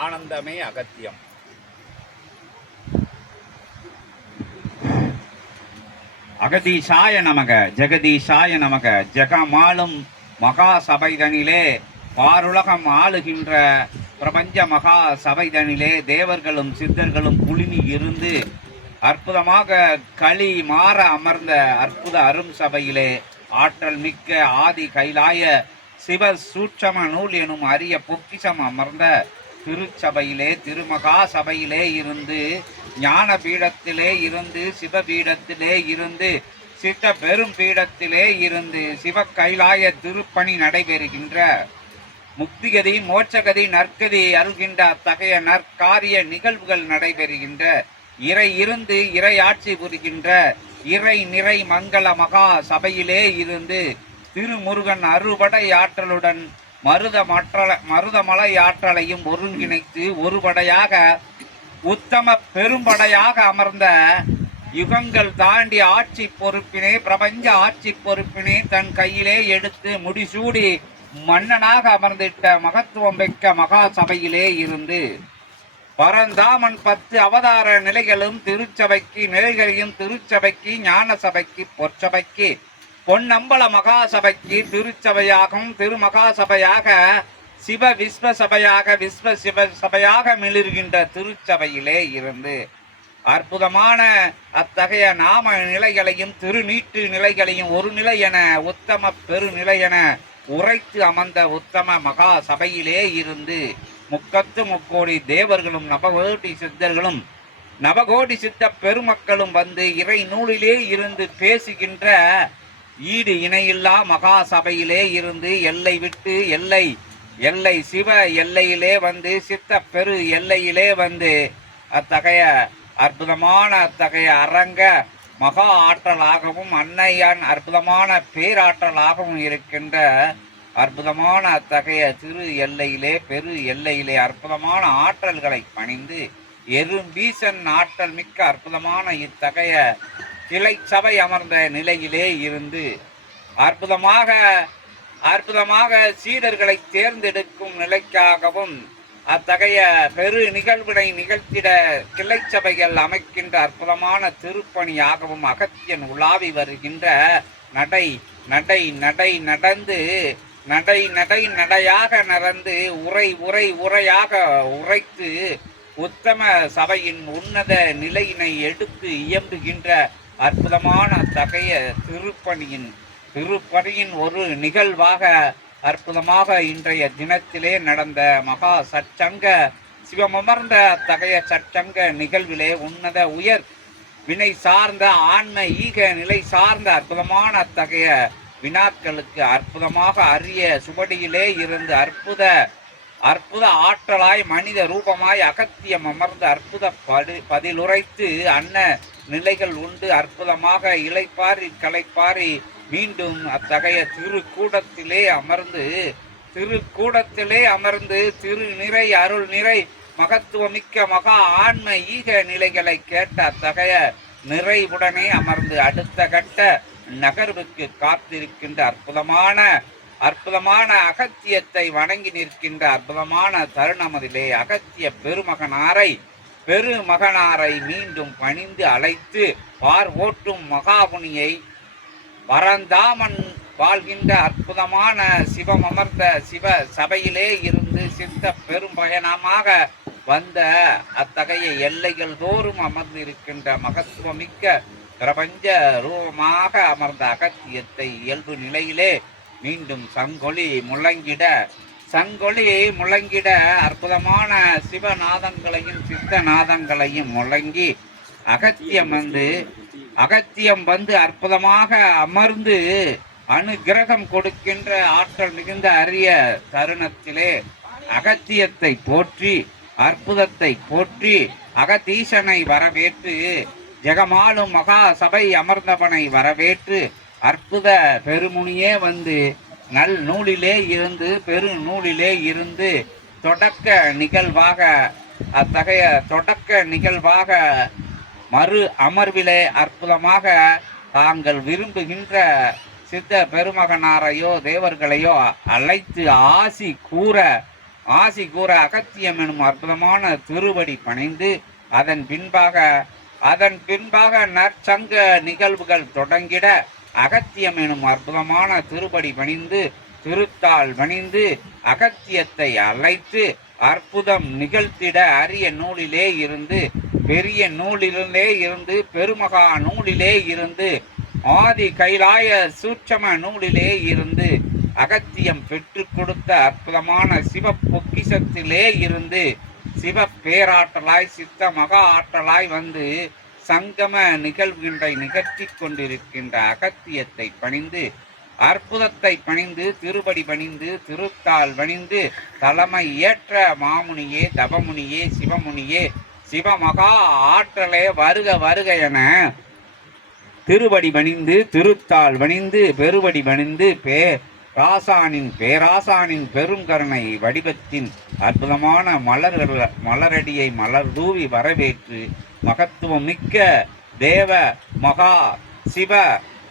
ஆனந்தமே அகத்தியம். அகதீஷாய நமக, ஜெகதீஷாய நமக. ஜெகமாளும் மகா சபைதனிலே, பாருலகம் ஆளுகின்ற பிரபஞ்ச மகா சபைதனிலே தேவர்களும் சித்தர்களும் குழுமி இருந்து அற்புதமாக களி மாற அமர்ந்த அற்புத அரும் சபையிலே ஆற்றல் மிக்க ஆதி கைலாய சிவ சூட்சம நூல் எனும் அரிய பொக்கிஷம் அமர்ந்த திருச்சபையிலே, திருமகா சபையிலே இருந்து, ஞான பீடத்திலே இருந்து, சிவபீடத்திலே இருந்து, சித்த பெரும் பீடத்திலே இருந்து சிவ கைலாய திருப்பணி நடைபெறுகின்ற முக்திகதி மோட்சகதி நற்கதி அருள்கின்ற அத்தகைய நற்காரிய நிகழ்வுகள் நடைபெறுகின்ற இறை இருந்து இறை ஆட்சி புரிகின்ற இறை நிறை மங்கள மகா சபையிலே இருந்து திருமுருகன் அறுபடை ஆற்றலுடன் மருதமலை ஆற்றலையும் ஒருங்கிணைத்து ஒருபடையாக உத்தம பெரும்படையாக அமர்ந்த யுகங்கள் தாண்டி ஆட்சி பொறுப்பினை, பிரபஞ்ச ஆட்சி பொறுப்பினை தன் கையிலே எடுத்து முடிசூடி மன்னனாக அமர்ந்திட்ட மகத்துவம் மிக்க மகா சபையிலே இருந்து பரந்தாமன் 10 அவதார நிலைகளும் திருச்சபைக்கு நிலைகளையும் திருச்சபைக்கு ஞான சபைக்கு பொற்சபைக்கு பொன்னம்பல மகா சபைக்கு திருச்சபையாகவும் திருமகா சபையாக சிவ விஸ்வ சபையாக விஸ்வ சிவ சபையாக மிளிர்கின்ற திருச்சபையிலே இருந்து அற்புதமான அத்தகைய நாம நிலைகளையும் திருநீட்டு நிலைகளையும் ஒரு நிலை என உத்தம பெருநிலை என உரைத்து அமர்ந்த உத்தம மகா சபையிலே இருந்து முக்கத்து முக்கோடி தேவர்களும் நவகோடி சித்தர்களும் நவகோடி சித்த பெருமக்களும் வந்து இறை நூலிலே இருந்து பேசுகின்ற ஈடு இணையில்லா மகா சபையிலே இருந்து எல்லை விட்டு எல்லை சிவ எல்லையிலே வந்து சித்த பெரு எல்லையிலே வந்து அத்தகைய அற்புதமான அத்தகைய அரங்க மகா ஆற்றலாகவும் அன்னையான் அற்புதமான பேராற்றலாகவும் இருக்கின்ற அற்புதமான அத்தகைய திரு எல்லையிலே பெரு எல்லையிலே அற்புதமான ஆற்றல்களை பணிந்து எறும்பீசன் ஆற்றல் மிக்க அற்புதமான இத்தகைய கிளை சபை அமர்ந்த நிலையிலே இருந்து அற்புதமாக சீடர்களை தேர்ந்தெடுக்கும் நிலைக்காகவும் அத்தகைய பெரு நிகழ்வினை நிகழ்த்திட கிளை சபைகள் அமைக்கின்ற அற்புதமான திருப்பணியாகவும் அகத்தியன் உலாவி வருகின்ற நடையாக நடந்து உரையாக உரைத்து உத்தம சபையின் உன்னத நிலையினை எடுத்து இயம்புகின்ற அற்புதமான அத்தகைய திருப்பணியின் ஒரு நிகழ்வாக அற்புதமாக இன்றைய தினத்திலே நடந்த மகா சற்சங்க சிவமர்ந்த அத்தகைய சற்சங்க நிகழ்விலே உன்னத உயர் வினை சார்ந்த ஆன்ம ஈக நிலை சார்ந்த அற்புதமான அத்தகைய வினாக்களுக்கு அற்புதமாக அரிய சுவடியிலே இருந்து அற்புத ஆற்றலாய் மனித ரூபமாய் அகத்தியம் அமர்ந்து அற்புத பதிலுரைத்து அன்ன நிலைகள் உண்டு அற்புதமாக இளைப்பாரி களைப்பாரி மீண்டும் அத்தகைய திருக்கூடத்திலே அமர்ந்து திருநிறை அருள் நிறை மகத்துவமிக்க மகா ஆன்ம ஈக நிலைகளை கேட்ட அத்தகைய நிறைவுடனே அமர்ந்து அடுத்த கட்ட நகர்வுக்கு காத்திருக்கின்ற அற்புதமான அகத்தியத்தை வணங்கி நிற்கின்ற அற்புதமான தருணமதிலே அகத்திய பெருமகனாரை மீண்டும் பணிந்து அழைத்து ஓட்டும் மகாமுனியை பரந்தாமன் வாழ்கின்ற அற்புதமான சிவம் அமர்ந்த சிவ சபையிலே இருந்து சித்த பெரும்பயணமாக வந்த அத்தகைய எல்லைகள் தோறும் அமர்ந்திருக்கின்ற மகத்துவமிக்க பிரபஞ்ச ரூபமாக அமர்ந்த அகத்தியத்தை இயல்பு நிலையிலே மீண்டும் சங்கொலி முழங்கிட அற்புதமான சிவநாதங்களையும் சித்தநாதங்களையும் முழங்கி அகத்தியம் வந்து அற்புதமாக அமர்ந்து அனுகிரகம் கொடுக்கின்ற ஆற்றல் மிகுந்த அரிய தருணத்திலே அகத்தியத்தை போற்றி அற்புதத்தை போற்றி அகதீசனை வரவேற்று ஜெகமாளும் மகா சபை அமர்ந்தவனை வரவேற்று அற்புத பெருமுனியே வந்து நல் நூலிலே இருந்து பெருநூலிலே இருந்து தொடக்க நிகழ்வாக மறு அமர்விலே அற்புதமாக தாங்கள் விரும்புகின்ற சித்த பெருமகனாரையோ தேவர்களையோ அழைத்து ஆசி கூற ஆசி கூற அகத்தியம் எனும் அற்புதமான திருவடி பணிந்து அதன் பின்பாக நற்சங்க நிகழ்வுகள் தொடங்கிட அகத்தியம் எனும் அற்புதமான திருப்படி பணிந்து திருத்தாள் பணிந்து அகத்தியத்தை அழைத்து அற்புதம் நிகழ்த்திட அரிய நூலிலே இருந்து பெரிய நூலிலே இருந்து பெருமகா நூலிலே இருந்து ஆதி கைலாய சூட்சம நூலிலே இருந்து அகத்தியம் பெற்று கொடுத்த அற்புதமான சிவ பொக்கிஷத்திலே இருந்து சிவ பேராற்றலாய் சித்த மகா ஆற்றலாய் வந்து சங்கம நிகழ்வுகின்ற நிகழ்த்தி கொண்டிருக்கின்ற அகத்தியத்தை பணிந்து அற்புதத்தை பணிந்து திருபடி பணிந்து திருத்தாள் பணிந்து தலைமை ஏற்ற மாமுனியே தபமுனியே சிவமுனியே சிவமகா ஆற்றலே வருக வருக என திருபடி பணிந்து திருத்தாள் பணிந்து பெருபடி பணிந்து பேராசானின் பெருங்கருணை வடிவத்தின் அற்புதமான மலரடியை மலர் தூவி வரவேற்று மகத்துவம் மிக்க தேவ மகா சிவ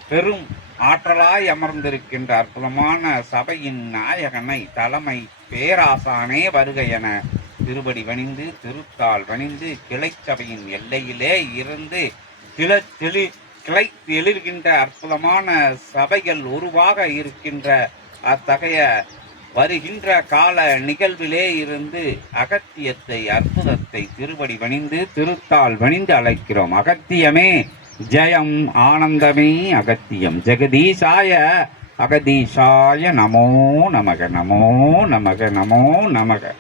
பெரும் ஆற்றலாய் அமர்ந்திருக்கின்ற அற்புதமான சபையின் நாயகனை தலைமை பேராசானே வருக என திருபடி பணிந்து திருத்தாள் பணிந்து கிளைச்சபையின் எல்லையிலே இருந்து கிளைத்து எழுகின்ற அற்புதமான சபைகள் உருவாக இருக்கின்ற அத்தகைய வருகின்ற கால நிகழ்விலே இருந்து அகத்தியத்தை அற்புதத்தை திருபடி பணிந்து திருத்தாள் பணிந்து அழைக்கிறோம். அகத்தியமே ஜெயம், ஆனந்தமே அகத்தியம். ஜெகதீசாய அகதீசாய நமோ நமக நமோ நமக நமோ நமக.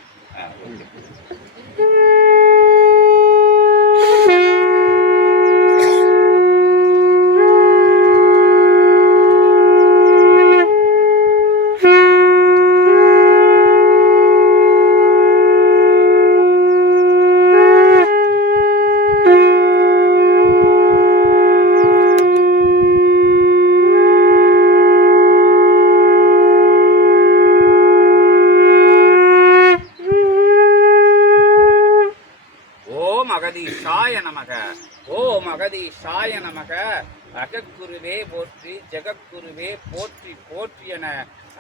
அகதீஷாய நமக. ஓம் அகதீஷாய நமக. அகக்குருவே போற்றி ஜெகக்குருவே போற்றி போற்றி என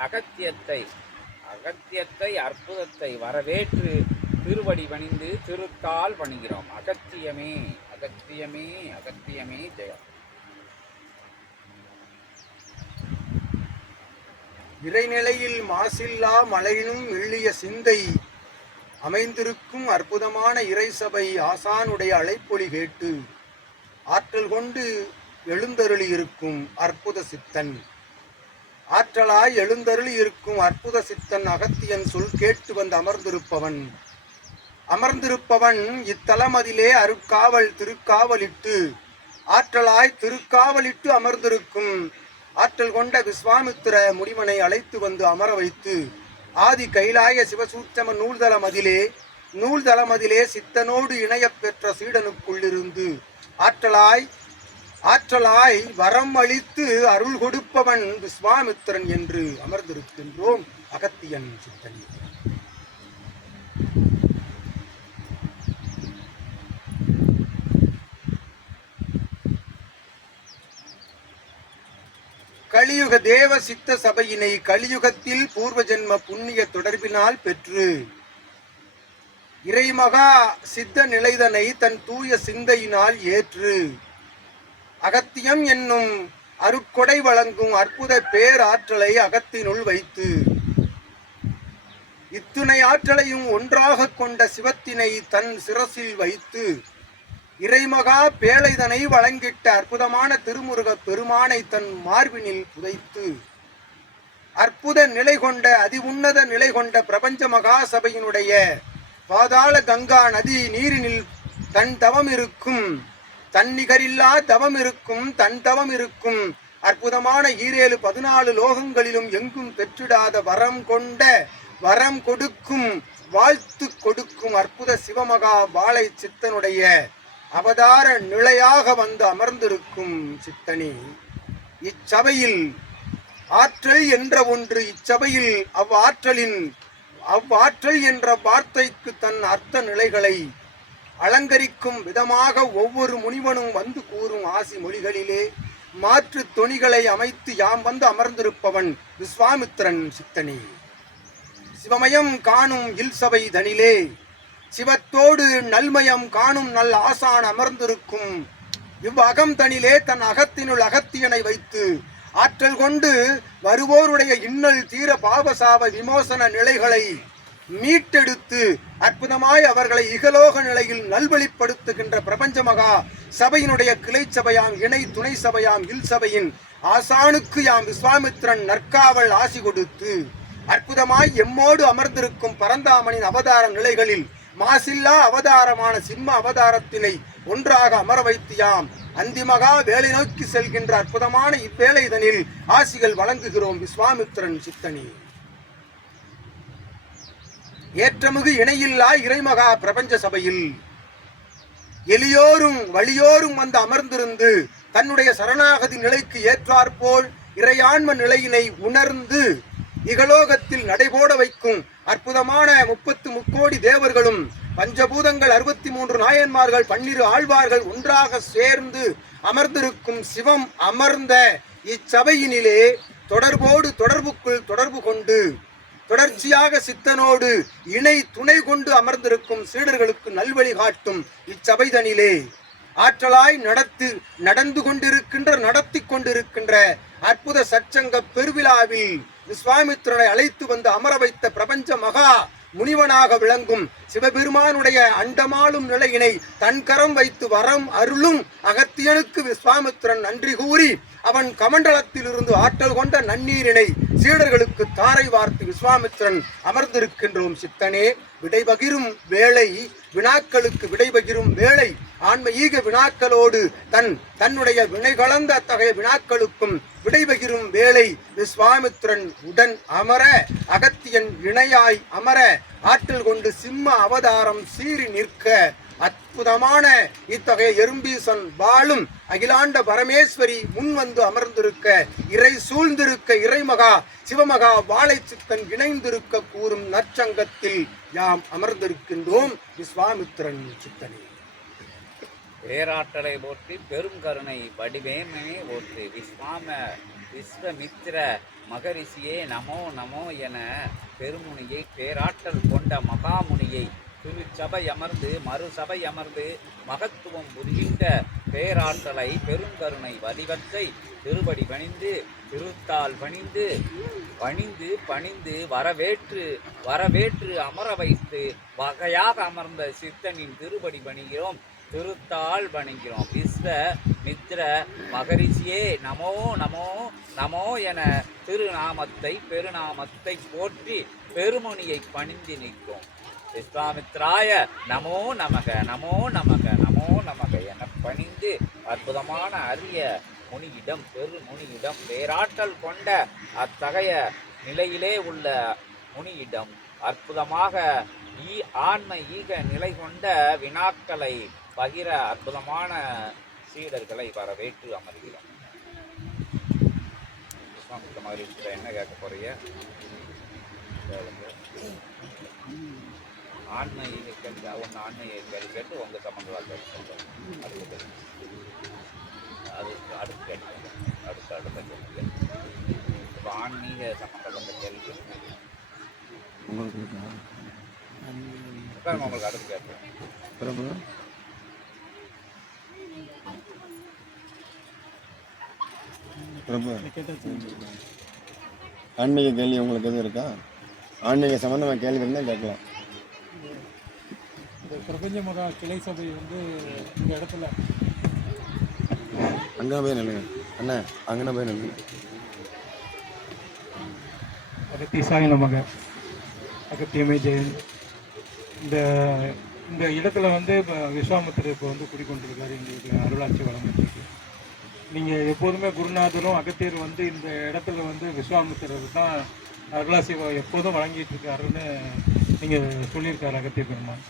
அகத்தியத்தை அற்புதத்தை வரவேற்று திருவடி பணிந்து திருத்தாள் பணிகிறோம். அகத்தியமே அகத்தியமே அகத்தியமே ஜெயம். இறைநிலையில் மாசில்லா மலையினும் எள்ளிய சிந்தை அமைந்திருக்கும் அற்புதமான இறைசபை ஆசானுடைய அழைப்பொலி கேட்டு ஆற்றல் கொண்டு எழுந்தருளி இருக்கும் அற்புத சித்தன், ஆற்றலாய் எழுந்தருளி இருக்கும் அற்புத சித்தன் அகத்தியன் சொல் கேட்டு வந்து அமர்ந்திருப்பவன் இத்தலமதிலே அருட்காவல் திருக்காவலிட்டு ஆற்றலாய் திருக்காவலிட்டு அமர்ந்திருக்கும் ஆற்றல் கொண்ட விஸ்வாமித்திர முடிமனை அழைத்து வந்து அமர வைத்து ஆதி கைலாய சிவசூட்சம நூல்தளமதிலே சித்தனோடு இணையப் பெற்ற சீடனுக்குள்ளிருந்து ஆற்றலாய் வரம் அளித்து அருள் கொடுப்பவன் விஸ்வாமித்திரன் என்று அமர்ந்திருக்கின்றோம். அகத்தியன் சித்தனி கலியுக தேவ சித்த சபையினை கலியுகத்தில் பூர்வ ஜென்ம புண்ணிய தொடர்பினால் பெற்று இறைமகா சித்த நிலைதனை தன் தூய சிந்தையினால் ஏற்று அகத்தியம் என்னும் அருட்கொடை வழங்கும் அற்புத பேராற்றலை அகத்தினுள் வைத்து இத்துணை ஆற்றலையும் ஒன்றாக கொண்ட சிவத்தினை தன் சிரசில் வைத்து இறைமகா பேழைதனை வழங்கிட்ட அற்புதமான திருமுருக பெருமானை தன் மார்பினில் புதைத்து அற்புத நிலை கொண்ட அதி உன்னத நிலை கொண்ட பிரபஞ்ச மகா சபையினுடைய பாதாள கங்கா நதி நீரினில் தன் தவம் இருக்கும், தன்னிகரில்லா தவம் இருக்கும், தன் தவம் இருக்கும் அற்புதமான 14 லோகங்களிலும் எங்கும் பெற்றிடாத வரம் கொடுக்கும் வாழ்த்து கொடுக்கும் அற்புத சிவமகா பாலை சித்தனுடைய அவதார நிலையாக வந்து அமர்ந்திருக்கும் சித்தனி. இச்சபையில் ஆற்றல் என்ற ஒன்று, இச்சபையில் அவ்வாற்றல் என்ற வார்த்தைக்கு தன் அர்த்த நிலைகளை அலங்கரிக்கும் விதமாக ஒவ்வொரு முனிவனும் வந்து கூறும் ஆசி மொழிகளிலே மாற்று தொனிகளை அமைத்து யாம் வந்து அமர்ந்திருப்பவன் விஸ்வாமித்திரன் சித்தனி. சிவமயம் காணும் இல் சபை தனிலே சிவத்தோடு நல்மயம் காணும் நல் ஆசான் அமர்ந்திருக்கும் இவ்வகம் தனிலே தன் அகத்தினுள் அகத்தியனை வைத்து ஆற்றல் கொண்டு வருவோருடைய இன்னல் தீர பாவசாப விமோசன நிலைகளை மீட்டெடுத்து அற்புதமாய் அவர்களை இகலோக நிலையில் நல்வழிப்படுத்துகின்ற பிரபஞ்ச மகா சபையினுடைய கிளை சபையாம் இணை துணை சபையாம் இல் சபையின் ஆசானுக்கு யாம் விஸ்வாமித்திரன் நற்காவல் ஆசி கொடுத்து அற்புதமாய் எம்மோடு அமர்ந்திருக்கும் பரந்தாமனின் அவதார நிலைகளில் மாசில்லா அவதாரமான சிம்ம அவதாரத்தினை ஒன்றாக அமர வைத்தியாம் அந்திமகா வேலை நோக்கி செல்கின்ற அற்புதமான இவ்வேளைதனில் ஆசிகள் வழங்குகிறோம் விஸ்வாமித்திரன் சித்தனி. ஏற்றமிகு இணையில்லா இறைமகா பிரபஞ்ச சபையில் எளியோரும் வலியோரும் வந்து அமர்ந்திருந்து தன்னுடைய சரணாகதி நிலைக்கு ஏற்றாற்போல் இறையான்ம நிலையினை உணர்ந்து இகலோகத்தில் நடைபோட வைக்கும் அற்புதமான 33 தேவர்களும் பஞ்சபூதங்கள் 63 நாயன்மார்கள் 12 ஆழ்வார்கள் ஒன்றாக சேர்ந்து அமர்ந்திருக்கும் சிவம் அமர்ந்த இச்சபையினிலே தொடர்புக்குள் தொடர்பு கொண்டு தொடர்ச்சியாக சித்தனோடு இணை துணை கொண்டு அமர்ந்திருக்கும் சீடர்களுக்கு நல்வழி காட்டும் இச்சபைதனிலே ஆற்றலாய் நடந்து கொண்டிருக்கின்ற அற்புத சச்சங்க பெருவிழாவில் விஸ்வாமித்திரனை அழைத்து வந்து அமர வைத்த பிரபஞ்ச மகா முனிவனாக விளங்கும் சிவபெருமானுடைய அண்டமாளும் நிலையினை தன்கரம் வைத்து வரம் அருளும் அகத்தியனுக்கு விஸ்வாமித்திரன் நன்றி கூறி அவன் கமண்டலத்தில் இருந்து ஆற்றல் கொண்ட நன்னீரினை சீடர்களுக்கு தாரை வார்த்து விஸ்வாமித்திரன் அமர்ந்திருக்கின்றோம் சித்தனே. விடைபகிரும் வேளை வினாக்களுக்கு விடைபகிரும் வேளை ஆன்மீக வினாக்களோடு தன்னுடைய வினை கலந்த அத்தகைய வினாக்களுக்கும் விடைபகிரும் வேளை விஸ்வாமித்திரன் உடன் அமர அகத்தியன் இணையாய் அமர ஆற்றல் கொண்டு சிம்ம அவதாரம் சீறி நிற்க அற்புதமான இத்தகைய எறும்பீசன் வாழும் அகிலாண்ட பரமேஸ்வரி முன் வந்து அமர்ந்திருக்க இறை சூழ்ந்திருக்க இறைமகா சிவமகா வாழை சித்தன் இணைந்திருக்க கூறும் நற்சங்கத்தில் யாம் அமர்ந்திருக்கின்றோம் விஸ்வாமித்திரன் சித்தனே. பேராற்றலை போற்றி பெரும் கருணை வடிவேமே போற்றி விஸ்வமித்திர மகரிஷியே நமோ நமோ என பெருமுனியை பேராற்றல் கொண்ட மகாமுனியை திருச்சபை அமர்ந்து மறுசபை அமர்ந்து மகத்துவம் புரிகின்ற பேராற்றலை பெருங்கருணை வடிவத்தை திருபடி பணிந்து திருத்தால் பணிந்து வரவேற்று அமர வைத்து வகையாக அமர்ந்த சித்தனின் திருபடி பணிகிறோம், திருத்தால் பணிகிறோம். விஸ்வமித்திர மகரிஷியே நமோ நமோ நமோ என பெருநாமத்தை போற்றி பெருமுனியை பணிந்து நிற்கும். விஸ்வாமித்ராய நமோ நமக நமோ நமக நமோ நமக என பணிந்து அற்புதமான அரிய முனியிடம் பெருமுனியிடம் பேராற்றல் கொண்ட அத்தகைய நிலையிலே உள்ள முனியிடம் அற்புதமாக ஆன்ம ஈக நிலை கொண்ட வினாக்களை பகிர அற்புதமான சீடர்களை வரவேற்று அமர்கிறோம். விஸ்வாமித்திர மகரிஷி என்ன கேட்க போறீங்க? ஆன்ம ஈக கேள்வி ஒன்று ஆன்ம ஈக கேள்வி கேட்டு உங்கள் சம்பந்தமாக அடுத்து கேட்க அடுத்த கேள்வி இப்போ ஆன்மீக சம்பந்தப்பட்ட கேள்வி உங்களுக்கு அடுத்து கேட்பேன். ஆன்மீக கேள்வி உங்களுக்கு எதுவும் இருக்கா? ஆன்மீக சம்பந்தமாக கேள்வி இருந்தால் கேட்கலாம். இந்த பிரபஞ்ச மகா கிளை சபை வந்து இந்த இடத்துல அங்கே போய் நில்லுங்க அண்ணா, அங்கே போய் நில்லுங்க. அகத்திசாய நமக அகத்தியமே ஜெயன். இந்த இடத்துல வந்து இப்போ விஸ்வாமித்திரர் இப்போ வந்து குடிக்கொண்டிருக்காரு, எங்களுக்கு அருளாட்சி வழங்கிட்டு. நீங்கள் எப்போதுமே குருநாதரும் அகத்தியர் வந்து இந்த இடத்துல வந்து விஸ்வாமித்திரர் தான் அருளாட்சி எப்போதும் வழங்கிட்டு இருக்காருன்னு நீங்கள் சொல்லியிருக்காரு அகத்திய பெருமான்.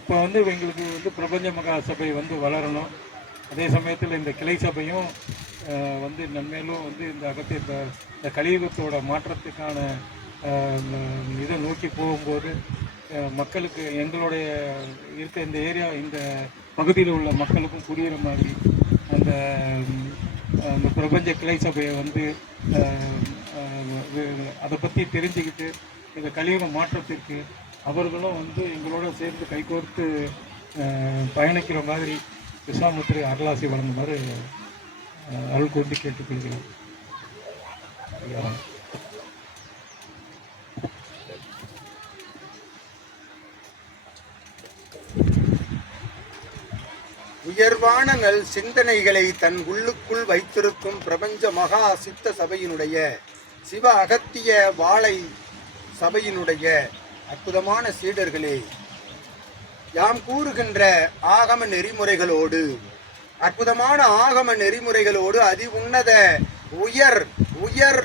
இப்போ வந்து எங்களுக்கு வந்து பிரபஞ்ச மகா சபை வந்து வளரணும், அதே சமயத்தில் இந்த கிளை சபையும் வந்து நன்மேலும் வந்து இந்த அகத்திய இந்த கலியுகத்தோட மாற்றத்துக்கான இதை நோக்கி போகும்போது மக்களுக்கு எங்களுடைய இருக்க இந்த ஏரியா இந்த பகுதியில் உள்ள மக்களுக்கும் புரிகிற மாதிரி அந்த பிரபஞ்ச கிளை சபையை வந்து அதை பற்றி தெரிஞ்சுக்கிட்டு இந்த கலியுக மாற்றத்திற்கு அவர்களும் வந்து எங்களோட சேர்ந்து கைகோர்த்து பயணிக்கிற மாதிரி விஸ்வாமித்திரை அருளாசி வழங்குமாறு அருள் கூர்ந்து கேட்டுக்கொள்கிறேன். உயர்வான நல் சிந்தனைகளை தன் உள்ளுக்குள் வைத்திருக்கும் பிரபஞ்ச மகா சித்த சபையினுடைய சிவ அகத்திய வாழை சபையினுடைய அற்புதமான சீடர்களே, யாம் கூறுகின்ற ஆகம நெறிமுறைகளோடு, அற்புதமான ஆகம நெறிமுறைகளோடு அதி உன்னத உயர் உயர்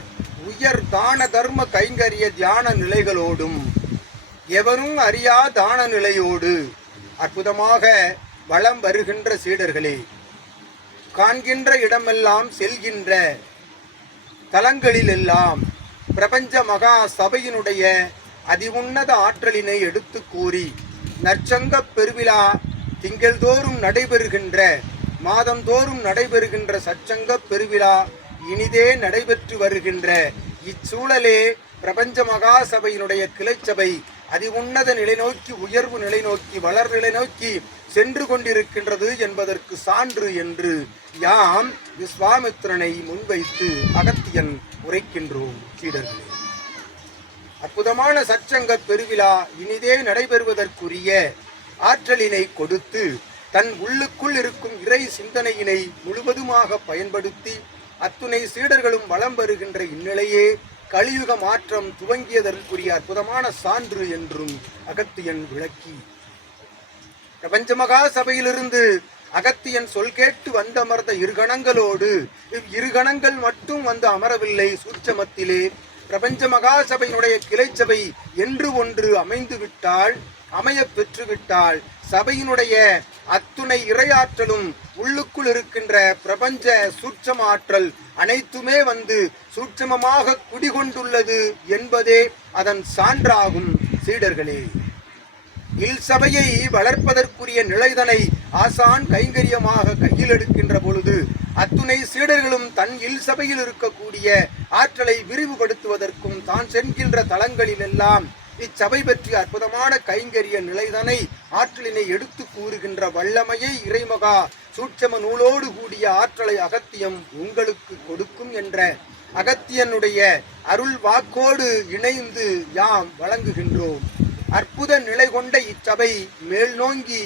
உயர் தான தர்ம கைங்கரிய தியான நிலைகளோடும் எவரும் அறியா தான நிலையோடு அற்புதமாக வளம் வருகின்ற சீடர்களே, காண்கின்ற இடமெல்லாம் செல்கின்ற தலங்களிலெல்லாம் பிரபஞ்ச மகா சபையினுடைய அதிஉன்னத ஆற்றலினை எடுத்து கூறி நற்சங்க பெருவிழா திங்கள்தோறும் நடைபெறுகின்ற மாதந்தோறும் நடைபெறுகின்ற சச்சங்க பெருவிழா இனிதே நடைபெற்று வருகின்ற இச்சூழலே பிரபஞ்ச மகா சபையினுடைய கிளைச்சபை அதிஉன்னத நிலை நோக்கி உயர்வு நிலை நோக்கி வளர் நிலை நோக்கி சென்று கொண்டிருக்கின்றது என்பதற்கு சான்று என்று யாம் விஸ்வாமித்திரனை முன்வைத்து அகத்தியன் உரைக்கின்றோம். சீடர்களே, அற்புதமான சச்சங்க பெருவிழா இனிதே நடைபெறுவதற்குரிய ஆற்றலினை கொடுத்து தன் உள்ளுக்குள் இருக்கும் இறை சிந்தனையினை முழுவதுமாக பயன்படுத்தி அத்துணை சீடர்களும் வளம் வருகின்ற இந்நிலையே கலியுக மாற்றம் துவங்கியதற்குரிய அற்புதமான சான்று என்றும் அகத்தியன் விளக்கி, பிரபஞ்ச மகா சபையிலிருந்து அகத்தியன் சொல் கேட்டு வந்தமர்ந்த இருகணங்களோடு இருகணங்கள் மட்டும் வந்து அமரவில்லை. சூட்சமத்திலே பிரபஞ்ச மகா சபையினுடைய கிளைச்சபை என்று ஒன்று அமைந்து விட்டால், அமைய பெற்றுவிட்டால், சபையினுடைய அத்துணை இறையாற்றலும் உள்ளுக்குள் இருக்கின்ற பிரபஞ்ச சூட்சம ஆற்றல் அனைத்துமே வந்து சூட்சமமாக குடிகொண்டுள்ளது என்பதே அதன் சான்றாகும். சீடர்களே, இல் சபையை வளர்ப்பதற்குரிய நிலைதனை ஆசான் கைங்கரியமாக கையில் எடுக்கின்ற பொழுது அத்துணை சீடர்களும் தன் இல் சபையில் இருக்கக்கூடிய ஆற்றலை விரிவுபடுத்துவதற்கும் தான் சென்கின்ற தலங்களிலெல்லாம் இச்சபை பற்றிய அற்புதமான கைங்கரிய நிலைதனை ஆற்றலினை எடுத்து கூறுகின்ற வல்லமையை இறைமகா சூட்சம நூலோடு கூடிய ஆற்றலை அகத்தியம் உங்களுக்கு கொடுக்கும் என்ற அகத்தியனுடைய அருள் வாக்கோடு இணைந்து யாம் வழங்குகின்றோம். அற்புத நிலை கொண்ட இச்சபை மேல் நோக்கி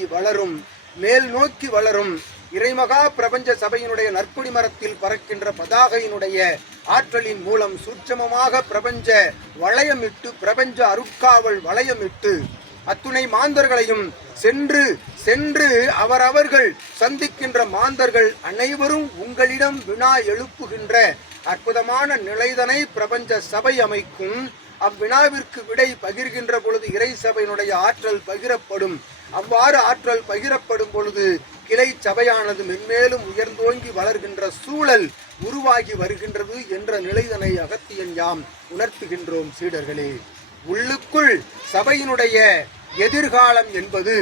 வளரும் இறைமகா பிரபஞ்ச சபையினுடைய நற்குடி மரத்தில் பறக்கின்ற பதாகையினுடைய ஆற்றலின் மூலம் சூட்சமமாக பிரபஞ்ச வளையமிட்டு பிரபஞ்ச அருட்காவல் வளையமிட்டு அத்துணை மாந்தர்களையும் சென்று அவரவர்கள் சந்திக்கின்ற மாந்தர்கள் அனைவரும் உங்களிடம் வினா எழுப்புகின்ற அற்புதமான நிலைதனை பிரபஞ்ச சபை அமைக்கும். அவ்வினாவிற்கு விடை பகிர்கின்ற பொழுது இறை சபையினுடைய ஆற்றல் பகிரப்படும். அவ்வாறு ஆற்றல் பகிரப்படும் பொழுது கிளை சபையானது மென்மேலும் உயர்ந்தோங்கி வளர்கின்ற சூழல் உருவாகி வருகின்றது என்ற நிலைதனை அகத்தியன் யாம் உணர்த்துகின்றோம். சீடர்களே, உள்ளுக்குள் சபையினுடைய எதிர்காலம் என்பது,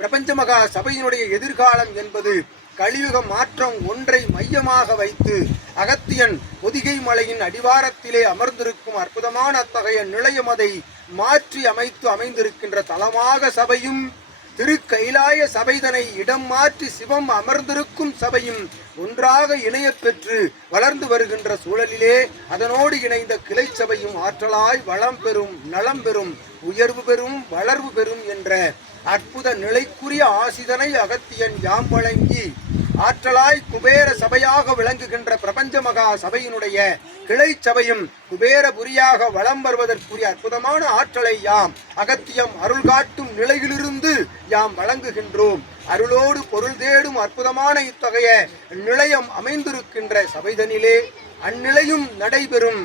பிரபஞ்ச மகா சபையினுடைய எதிர்காலம் என்பது கலியுக மாற்றம் ஒன்றை மையமாக வைத்து அகத்தியன் பொதிகை மலையின் அடிவாரத்திலே அமர்ந்திருக்கும் அற்புதமான அத்தகைய நிலையம் அதை மாற்றி அமைந்திருக்கின்ற தலமாக சபையும், திருக்கைலாய சபைதனை இடம் மாற்றி சிவம் அமர்ந்திருக்கும் சபையும் ஒன்றாக இணைய பெற்று வளர்ந்து வருகின்ற சூழலிலே அதனோடு இணைந்த கிளை சபையும் ஆற்றலாய் வளம் பெறும், நலம் பெறும், உயர்வு பெறும், வளர்வு பெறும் என்ற அற்புத நிலைக்குரிய ஆசிதனை அகத்தியன் யாம் வழங்கி ஆற்றலாய் குபேர சபையாக விளங்குகின்ற பிரபஞ்ச மகா சபையினுடைய கிளை சபையும் குபேரபுரியாக வளம் வருவதற்குரிய அற்புதமான ஆற்றலை யாம் அகத்தியம் அருள் காட்டும் நிலையிலிருந்து யாம் வழங்குகின்றோம். அருளோடு பொருள் தேடும் அற்புதமான இத்தகைய நிலையம் அமைந்திருக்கின்ற சபைதனிலே அந்நிலையும் நடைபெறும்.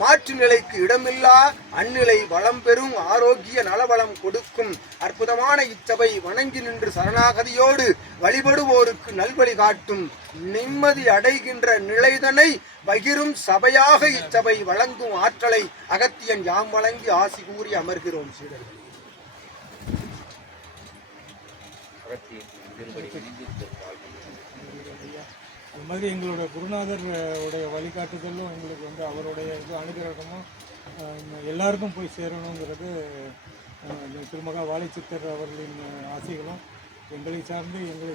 மாற்று நிலைக்கு இடமில்லா அந்நிலை வளம் பெறும், ஆரோக்கிய நலவளம் கொடுக்கும் அற்புதமான இச்சபை வணங்கி நின்று சரணாகதியோடு வழிபடுவோருக்கு நல்வழி காட்டும் நிம்மதி அடைகின்ற நிலைதனை பகிரும் சபையாக இச்சபை வழங்கும் ஆற்றலை அகத்தியன் யாம் வழங்கி ஆசி கூறி அமர்கிறோம். சீடர்கள், அது மாதிரி எங்களோட குருநாதர் உடைய வழிகாட்டுதலும் எங்களுக்கு வந்து அவருடைய இது அனுகிரகமும் எல்லாருக்கும் போய் சேரணுங்கிறது திருமகா வாழைச்சித்தர் அவர்களின் ஆசைகளும் எங்களை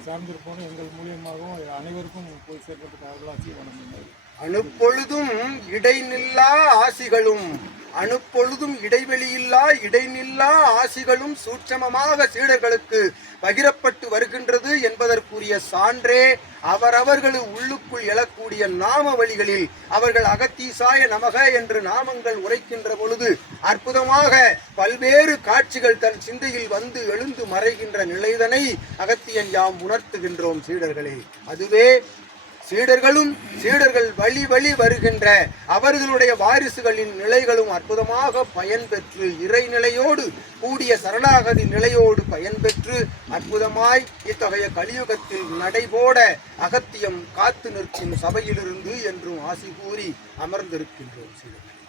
சார்ந்திருப்போம் எங்கள் மூலியமாகவும் அனைவருக்கும் போய் சேர்றதுக்கு அருளாசி வணங்குங்கள். அணுப்பொழுதும் இடைநில்லா ஆசிகளும் அணுப்பொழுதும் இடைவெளியில்லா இடைநில்லா ஆசிகளும் சூட்சமமாக சீடர்களுக்கு பகிரப்பட்டு வருகின்றது என்பதற்குரிய சான்றே அவரவர்கள் உள்ளுக்குள் எழக்கூடிய நாம வழிகளில் அவர்கள் அகத்தீசாய நமக என்று நாமங்கள் உரைக்கின்ற பொழுது அற்புதமாக பல்வேறு காட்சிகள் தன் சிந்தையில் வந்து எழுந்து மறைகின்ற நிலைதனை அகத்தியன் யாம் உணர்த்துகின்றோம் சீடர்களே. அதுவே சீடர்கள் வழி வழி வருகின்ற அவர்களுடைய வாரிசுகளின் நிலைகளும் அற்புதமாக பயன்பெற்று இறைநிலையோடு கூடிய சரணாகதி நிலையோடு பயன்பெற்று அற்புதமாய் இத்தகைய கலியுகத்தில் நடைபோட அகத்தியம் காத்து நிற்கும் சபையிலிருந்து என்றும் ஆசி கூறி அமர்ந்திருக்கின்றோம். சீடர்கள்